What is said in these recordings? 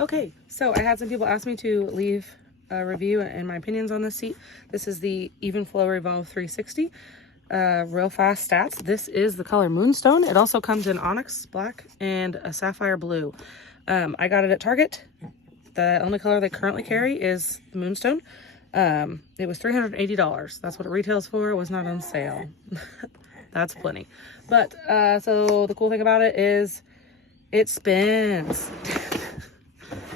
Okay, so I had some people ask me to leave a review and my opinions on this seat. This is the Evenflo Revolve360. Real fast stats. This is the color Moonstone. It also comes in onyx black and a sapphire blue. I got it at Target. The only color they currently carry is the Moonstone. It was $380. That's what it retails for. It was not on sale. That's plenty. But so the cool thing about it is it spins.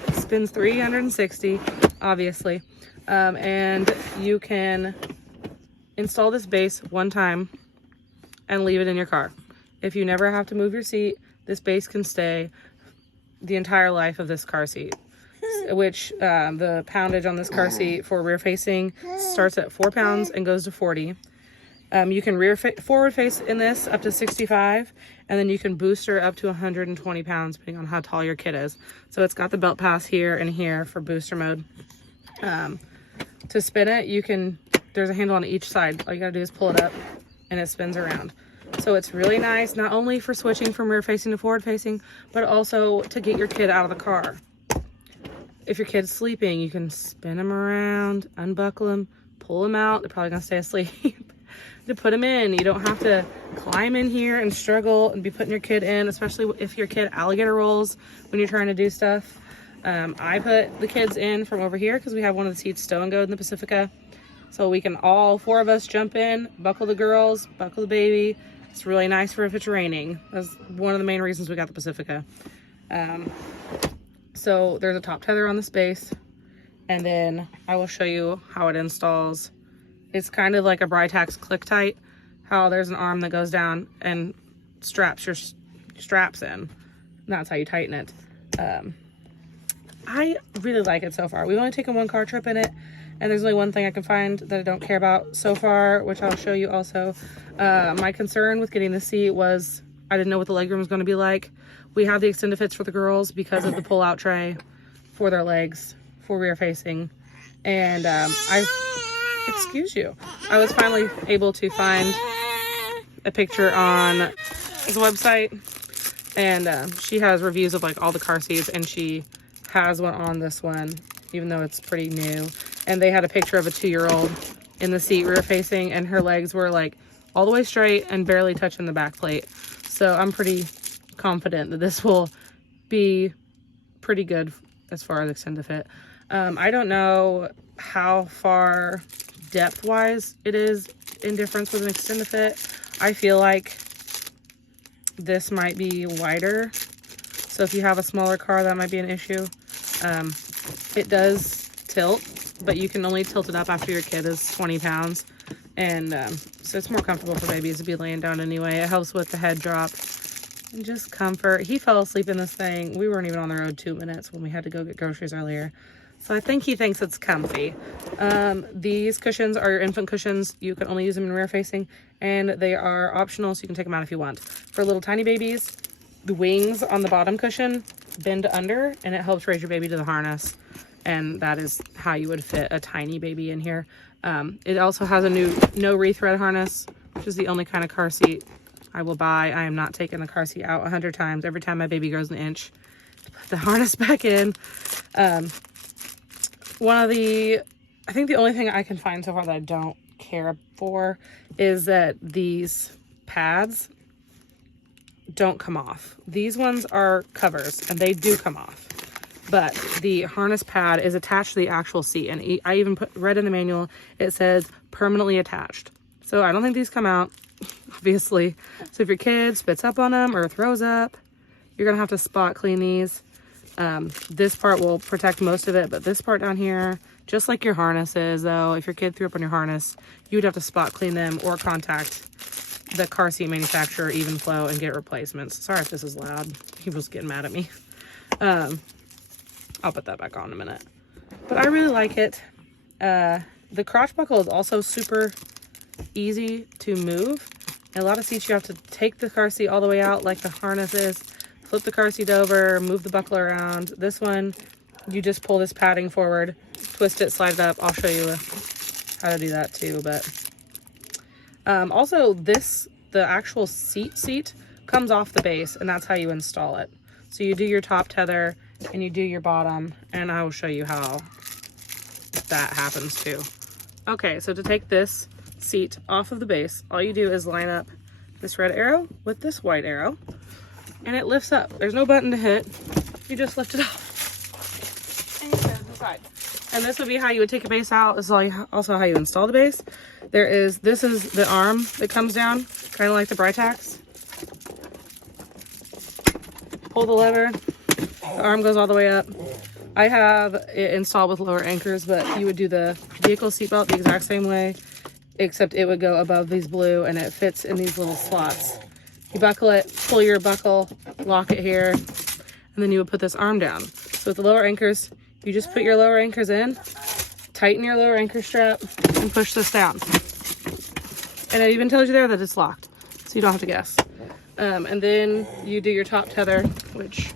It spins 360, obviously. And you can install this base one time and leave it in your car. If you never have to move your seat, this base can stay the entire life of this car seat, which the poundage on this car seat for rear facing starts at 4 pounds and goes to 40. You can forward face in this up to 65, and then you can booster up to 120 pounds depending on how tall your kid is. So it's got the belt pass here and here for booster mode. To spin it, there's a handle on each side. All you gotta do is pull it up and it spins around. So it's really nice, not only for switching from rear facing to forward facing, but also to get your kid out of the car. If your kid's sleeping, you can spin them around, unbuckle them, pull them out. They're probably gonna stay asleep. To put them in, you don't have to climb in here and struggle and be putting your kid in, especially if your kid alligator rolls when you're trying to do stuff. I put the kids in from over here because we have one of the seats stow and go in the Pacifica. So we can all 4 of us jump in, buckle the girls, buckle the baby. It's really nice for if it's raining. That's one of the main reasons we got the Pacifica. So there's a top tether on the space, and then I will show you how it installs. It's kind of like a Britax click tight, how there's an arm that goes down and straps your straps in. That's how you tighten it. I really like it so far. We've only taken 1 car trip in it, and there's only one thing I can find that I don't care about so far, which I'll show you also. My concern with getting the seat was I didn't know what the legroom was going to be like. We have the extended fits for the girls because of the pull-out tray for their legs for rear facing. And excuse you. I was finally able to find a picture on his website, and she has reviews of like all the car seats, and she has one on this one, even though it's pretty new. And they had a picture of a 2-year-old in the seat rear facing, and her legs were like all the way straight and barely touching the back plate. So I'm pretty confident that this will be pretty good as far as extended fit. I don't know how far depth wise it is in difference with an extended fit. I feel like this might be wider, so if you have a smaller car, that might be an issue. It does tilt, but you can only tilt it up after your kid is 20 pounds, and so it's more comfortable for babies to be laying down anyway. It helps with the head drop and just comfort. He fell asleep in this thing. We weren't even on the road 2 minutes when we had to go get groceries earlier. So I think he thinks it's comfy. These cushions are your infant cushions. You can only use them in rear facing, and they are optional, so you can take them out if you want. For little tiny babies, the wings on the bottom cushion bend under, and it helps raise your baby to the harness. And that is how you would fit a tiny baby in here. It also has a new no rethread harness, which is the only kind of car seat I will buy. I am not taking the car seat out 100 times every time my baby grows an inch to put the harness back in. I think the only thing I can find so far that I don't care for is that these pads don't come off. These ones are covers, and they do come off. But the harness pad is attached to the actual seat, and I even read in the manual, it says permanently attached. So I don't think these come out, obviously. So if your kid spits up on them or throws up, you're gonna have to spot clean these. This part will protect most of it, but this part down here, just like your harnesses though, if your kid threw up on your harness, you would have to spot clean them or contact the car seat manufacturer, Evenflo, and get replacements. Sorry if this is loud. He was getting mad at me. I'll put that back on in a minute. But I really like it. The crotch buckle is also super easy to move. In a lot of seats you have to take the car seat all the way out like the harness is, flip the car seat over, move the buckle around. This one, you just pull this padding forward, twist it, slide it up. I'll show you how to do that too. But also the actual seat comes off the base, and that's how you install it. So you do your top tether, and you do your bottom, and I will show you how that happens too. Okay, so to take this seat off of the base, all you do is line up this red arrow with this white arrow, and it lifts up. There's no button to hit. You just lift it off and you set it aside. And this would be how you would take a base out. This is also how you install the base. This is the arm that comes down, kind of like the Britax. Pull the lever, the arm goes all the way up. I have it installed with lower anchors, but you would do the vehicle seatbelt the exact same way, except it would go above these blue and it fits in these little slots. You buckle it, pull your buckle, lock it here, and then you would put this arm down. So with the lower anchors, you just put your lower anchors in, tighten your lower anchor strap, and push this down. And it even tells you there that it's locked, so you don't have to guess. And then you do your top tether, which,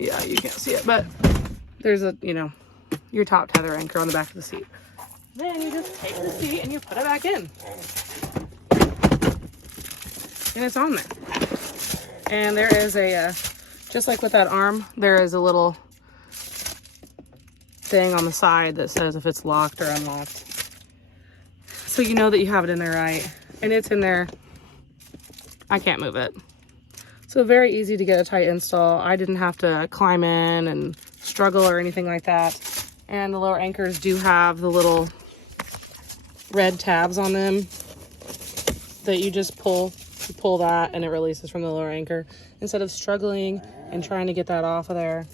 yeah, you can't see it, but there's a, you know, your top tether anchor on the back of the seat. Then you just take the seat and you put it back in. And it's on there. And there is a, just like with that arm, there is a little thing on the side that says if it's locked or unlocked. So you know that you have it in there right. And it's in there. I can't move it. So very easy to get a tight install. I didn't have to climb in and struggle or anything like that. And the lower anchors do have the little red tabs on them that you just pull. You pull that and it releases from the lower anchor instead of struggling and trying to get that off of there.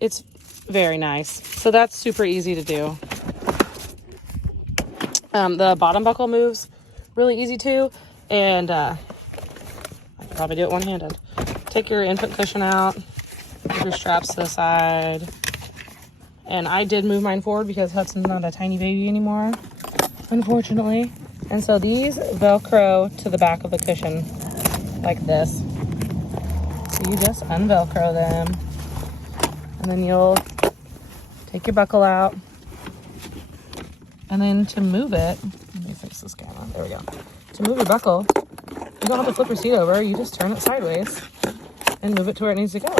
It's very nice. So that's super easy to do. The bottom buckle moves really easy too. And I could probably do it one-handed. Take your infant cushion out, put your straps to the side. And I did move mine forward because Hudson's not a tiny baby anymore, unfortunately. And so these Velcro to the back of the cushion like this. So you just unvelcro them. And then you'll take your buckle out. And then to move it, let me fix this camera. There we go. To move your buckle, you don't have to flip your seat over. You just turn it sideways and move it to where it needs to go.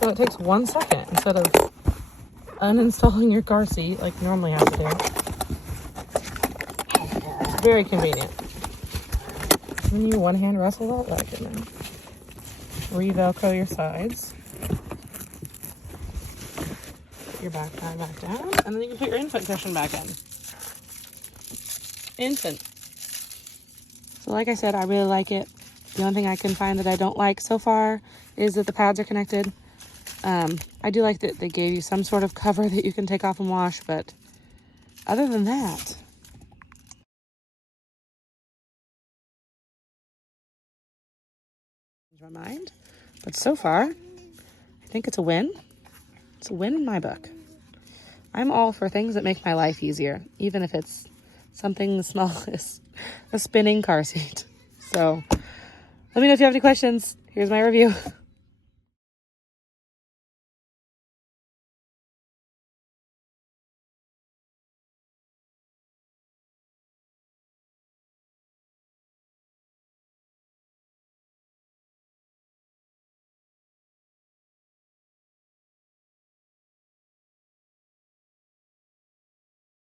So it takes 1 second instead of uninstalling your car seat like you normally have to do. It's very convenient. When you one-hand wrestle that leg and then re-velcro your sides. Put your backpack back down, and then you can put your infant cushion back in. Infant. So like I said, I really like it. The only thing I can find that I don't like so far is that the pads are connected. I do like that they gave you some sort of cover that you can take off and wash, but other than that, my mind. But so far, I think it's a win. It's a win in my book. I'm all for things that make my life easier, even if it's something as small as a spinning car seat. So let me know if you have any questions. Here's my review.